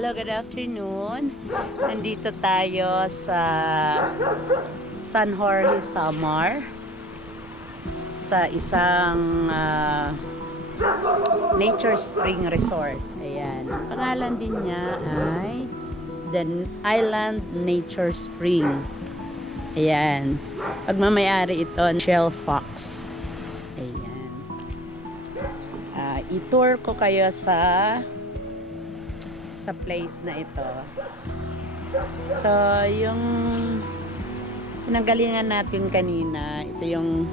Hello, good afternoon. Nandito tayo sa San Jorge, Samar, sa isang Nature Spring Resort. Ayan. Ang pangalan din niya ay The Island Nature Spring. Ayan. Pagmamayari ito, Shell Fox. Ayan. I-tour ko kayo sa place na ito. So, yung pinanggalingan natin kanina, ito yung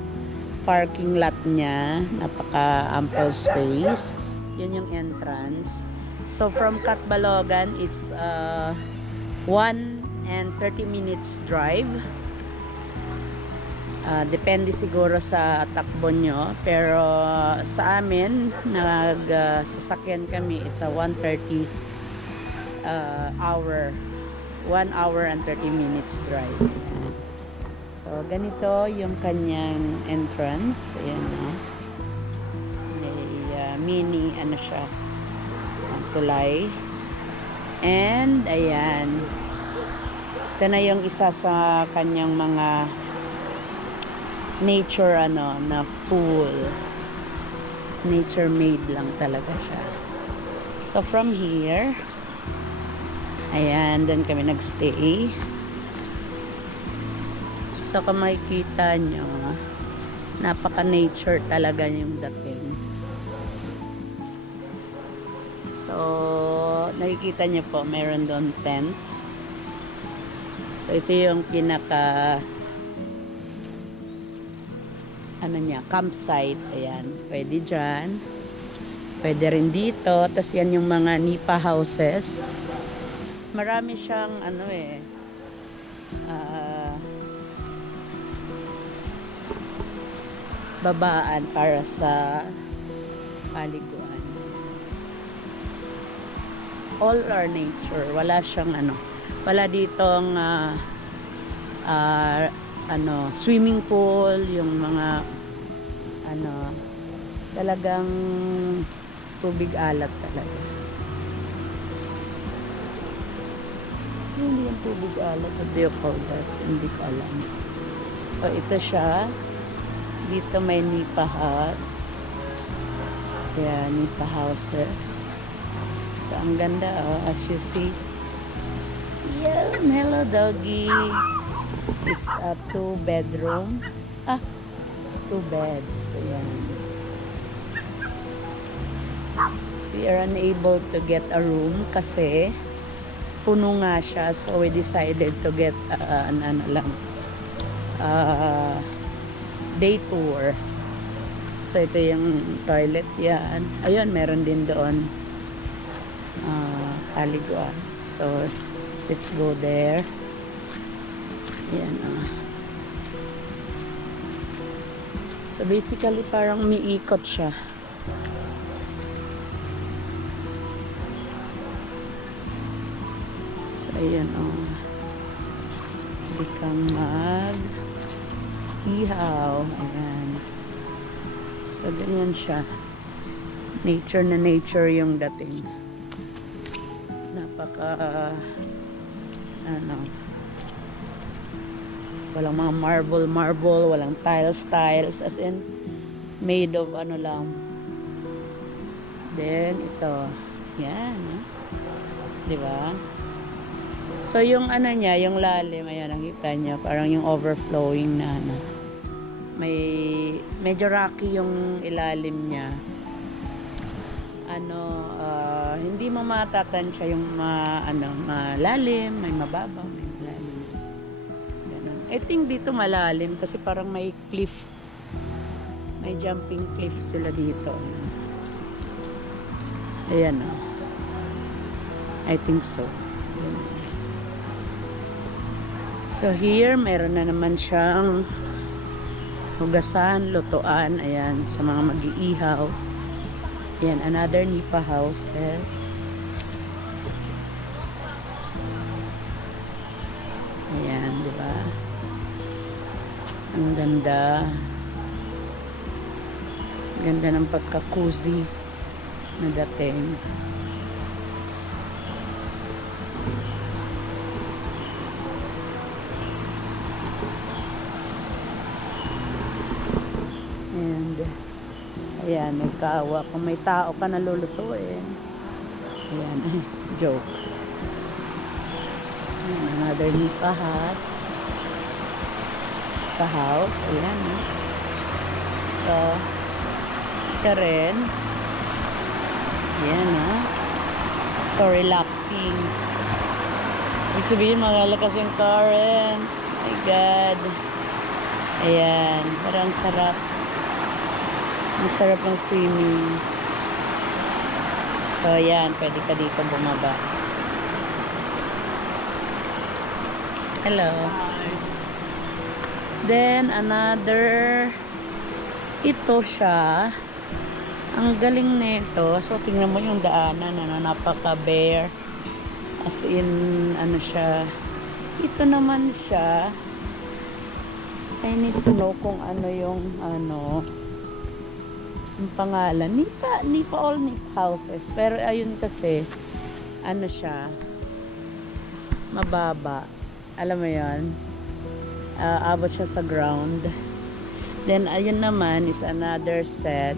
parking lot niya. Napaka-ample space. Yun yung entrance. So, from Catbalogan, it's 1 and 30 minutes drive. Depende siguro sa takbo nyo. Pero sa amin, sasakyan kami, it's a 1:30 hour. 1 hour and 30 minutes drive. Ayan. So, ganito yung kanyang entrance. Ayan na. May mini, ano siya, tulay. And, ayan. Ito na yung isa sa kanyang mga nature, na pool. Nature made lang talaga siya. So, from here, ayan, doon kami nagstay. So, kung makikita nyo, napaka-nature talaga yung dating. So, nakikita nyo po, meron doon tent. So, ito yung pinaka campsite. Ayan, pwede dyan. Pwede rin dito. Tapos yan yung mga nipa houses. Marami siyang babaan para sa paliguan. All are nature. Wala siyang wala ditong swimming pool, yung mga talagang tubig alat talaga. Hindi yung tubig alat. What do you call that? Hindi ko alam. So, ito siya. Dito may nipa hut. Kaya, nipa houses. So, ang ganda, as you see. Yan, hello doggy. It's a 2 bedroom. 2 beds. Ayan. We are unable to get a room kasi puno nga siya, so we decided to get day tour. So ito yung toilet yan. Ayun, meron din doon paliguan. So let's go there. Yan. So basically parang umiikot siya. Ayan, hindi kang mag-ihaw. Ayan. So, ganyan siya. Nature na nature yung dating. Napaka, walang mga marble, walang tiles, as in, made of lang. Then, ito. Yan. Diba? So, yung niya, yung lalim, ayan, nakita niya, parang yung overflowing na, may, medyo rocky yung ilalim niya. Hindi mo matatansya yung malalim, may mababaw, may malalim. Ganun. I think dito malalim, kasi parang may cliff, may jumping cliff sila dito. Ayan, I think so. So here, meron na naman siyang hugasan, lutuan, ayan, sa mga mag-iihaw. Ayan, another nipa houses. Ayan, di ba? Ang ganda. Ganda ng pagka-cozy na dating. Ayan, nagkaawa. Kung may tao ka na lulutuin. Ayan, joke. Ayan, another Nipa hut. House. Ayan. So, ito rin. Ayan, so relaxing. Ibig sabihin, malalakas yung current. Oh my God. Ayan, parang sarap. Ang sarap ng swimming. So, ayan, pwede ka dito bumaba. Hello. Then, another, ito siya. Ang galing nito. So, tingnan mo yung daanan, napaka-bare. As in, ano siya. Ito naman siya. I need to know kung ano yung, yung pangalan. Nipa all Nipa houses. Pero, ayun kasi, ano siya, mababa. Alam mo yun? Abot siya sa ground. Then, ayun naman is another set.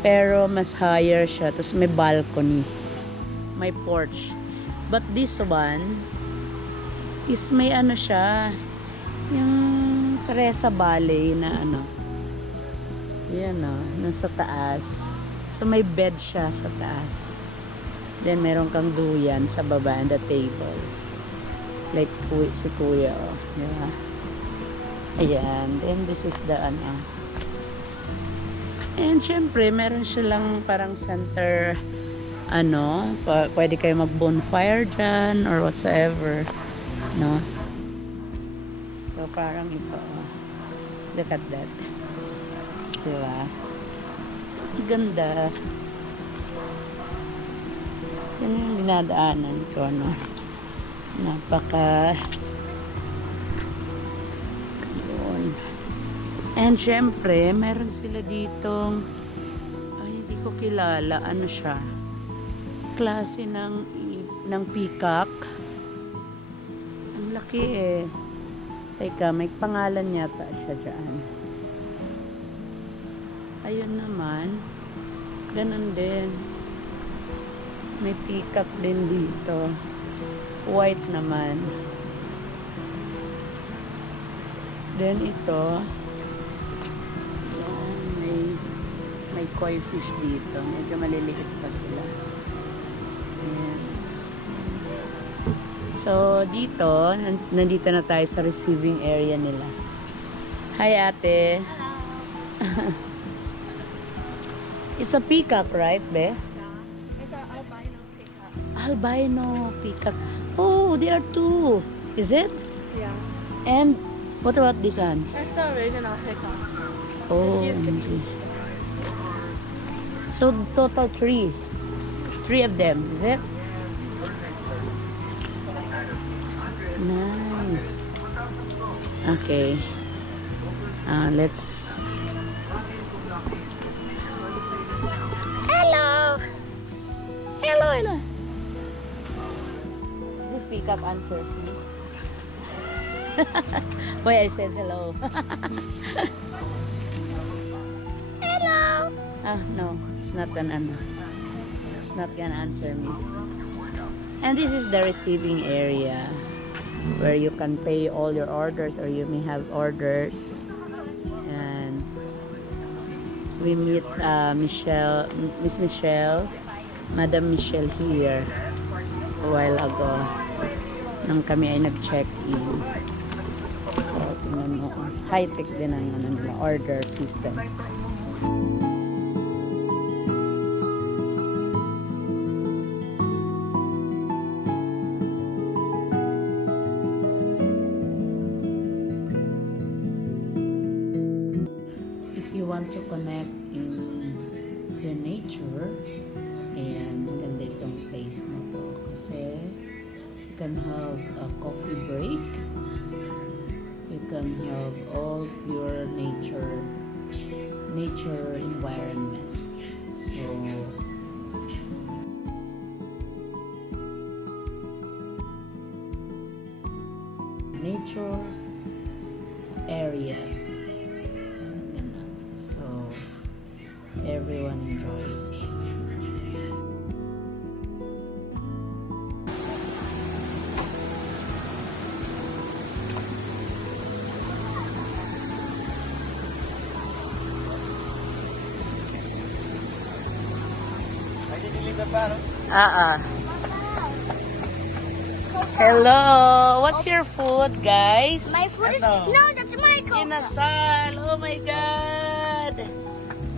Pero, mas higher siya. Tapos, may balcony. May porch. But this one is may ano siya. Yung Teresa Valley na yan nasa taas. So, may bed siya sa taas. Then, meron kang duyan sa baba and the table. Like, si Kuya, yeah. Ayan. Then, this is the, And, syempre, meron siya lang parang center, pwede kayo mag-bonfire dyan, or whatsoever, no? So, parang ito, look at that. Diba? Ganda. Yan yung dinadaanan ko, no? Napaka yun. And syempre meron sila ditong hindi ko kilala, ano siya, klase ng peacock. Ang laki teka, may pangalan yata siya dyan. Ayun naman, ganun din, may peacock din dito. White naman. Then ito, yan, may koi fish dito. Medyo maliliit pa sila. Ayan. So, dito, nandito na tayo sa receiving area nila. Hi, ate. Hello. It's a peacock, right, be? It's an albino peacock. Albino peacock. Oh, there are two. Is it? Yeah. And what about this one? That's the original peacock. Oh, It used to be. okay. So total three of them, is it? Nice. Okay. Let's. Hello. This peacock answers me. Why I said hello. Hello. No, it's not it's not gonna answer me. And this is the receiving area where you can pay all your orders, or you may have orders. And we meet Miss Michelle, Madam Michelle here a while ago nang kami ay nag-check-in. So, tingnan mo, high-tech din ang order system. If you want to connect in the nature, ayan, maganda itong place na to kasi you can have a coffee break, you can have all pure nature environment. So nature area. So everyone enjoys. Hello, what's your food, guys? My food is no, that's my coke. Inasal. Oh my God.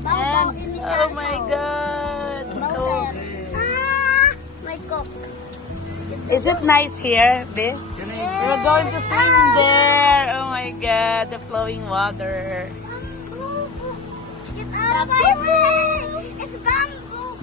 Bao, And, oh my God. So, my coke. is it nice here, babe? We're going to swim there. Oh my God, the flowing water. Get out of my way! It's bamboo.